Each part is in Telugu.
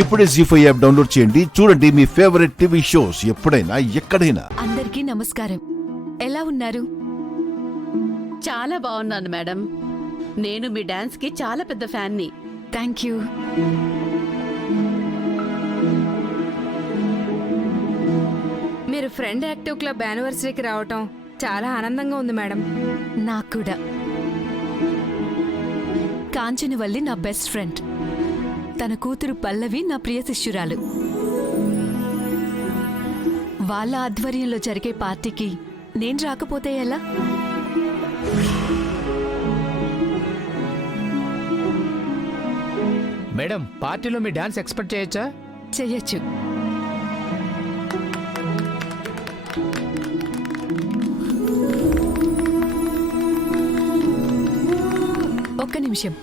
ఇప్పుడే జీ5 యాప్ డౌన్లోడ్ చేయండి. చూడండి మీ ఫేవరెట్ టీవీ షోస్ ఎప్పుడైనా ఎక్కడైనా. అందరికీ నమస్కారం. ఎలా ఉన్నారు? చాలా బాగున్నాను మేడం. నేను మీ డాన్స్ కి చాలా పెద్ద ఫ్యాన్ని. Thank you. మీరు ఫ్రెండ్ యాక్టివ్ క్లబ్ యానివర్సరీకి రావటం చాలా ఆనందంగా ఉంది మేడం. నాకు కూడా. కాంచనవల్లి నా బెస్ట్ ఫ్రెండ్. తన కూతురు పల్లవి నా ప్రియ శిష్యురాలు. వాళ్ళ ఆధ్వర్యంలో జరిగే పార్టీకి నేను రాకపోతే ఎలా? మేడం, పార్టీలో మీ డాన్స్ ఎక్స్పెక్ట్ చేయొచ్చా? చెయ్యొచ్చు. ఒక్క నిమిషం.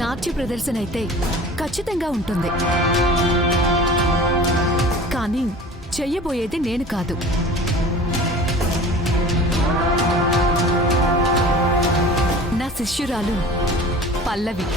నాట్య ప్రదర్శన అయితే ఖచ్చితంగా ఉంటుంది, కానీ చెయ్యబోయేది నేను కాదు. నా శిష్యురాలు పల్లవి.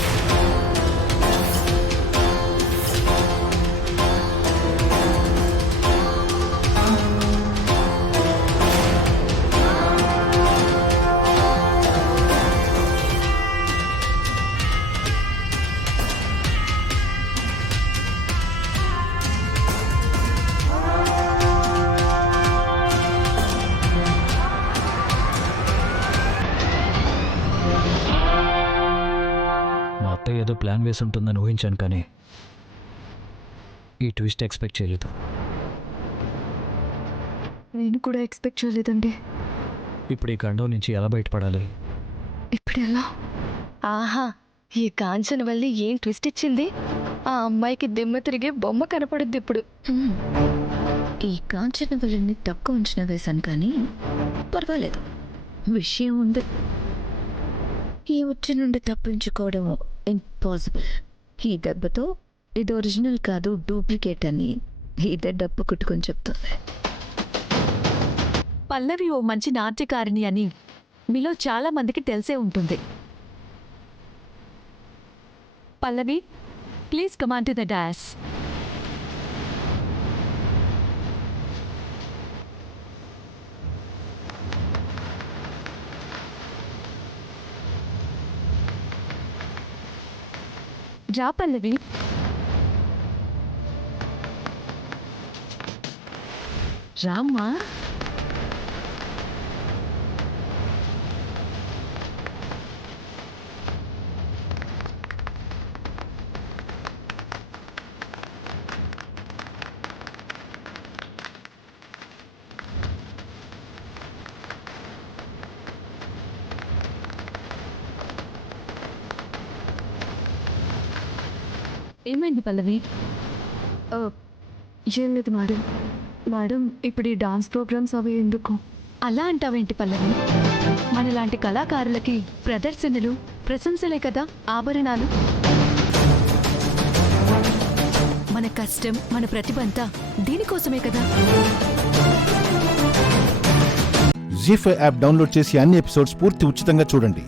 ఏదో ప్లాన్ వేసి ఉంటుందని ఊహించాను, కానీ ఈ ట్విస్ట్ ఎక్స్పెక్ట్ చేయలేదు. నేను కూడా ఎక్స్పెక్ట్ చేయలేదండి. ఇప్పుడు ఈ గండం నుంచి ఎలా బయటపడాలి? ఇప్పుడు ఎలా? ఆహా, ఈ కాంచనవల్లి ఏం ట్విస్ట్ ఇచ్చింది! ఆ అమ్మాయికి దిమ్మ తిరిగి బొమ్మ కనపడుద్ది ఇప్పుడు. ఈ కాంచనవల్లిని తక్కువ ఉంచిన వేశాను, కానీ పర్వాలేదు, విషయం ఉంది. ఈ ఉచ్చి నుండి తప్పించుకోవడం ఇంపాసిబుల్. ఈ దెబ్బతో ఇది ఒరిజినల్ కాదు, డూప్లికేట్ అని ఇదే డబ్బు కుట్టుకొని చెప్తుంది. పల్లవి ఓ మంచి నాట్యకారిణి అని మీలో చాలా మందికి తెలిసే ఉంటుంది. Pallavi, please come on to the. రా పల్లవి. రామ్మా. ఏమైంది పల్లవి? ఏం లేదు మేడం. మేడం, ఇప్పుడు ఈ డాన్స్ ప్రోగ్రామ్స్ అవి ఎందుకు? అలా అంటావేంటి పల్లవి? మనలాంటి కళాకారులకి ప్రదర్శనలు, ప్రశంసలే కదా ఆభరణాలు. మన కష్టం, మన ప్రతిభ అంతా దీనికోసమే కదా. జీ5 యాప్ డౌన్లోడ్ చేసి అన్ని ఎపిసోడ్స్ పూర్తి ఉచితంగా చూడండి.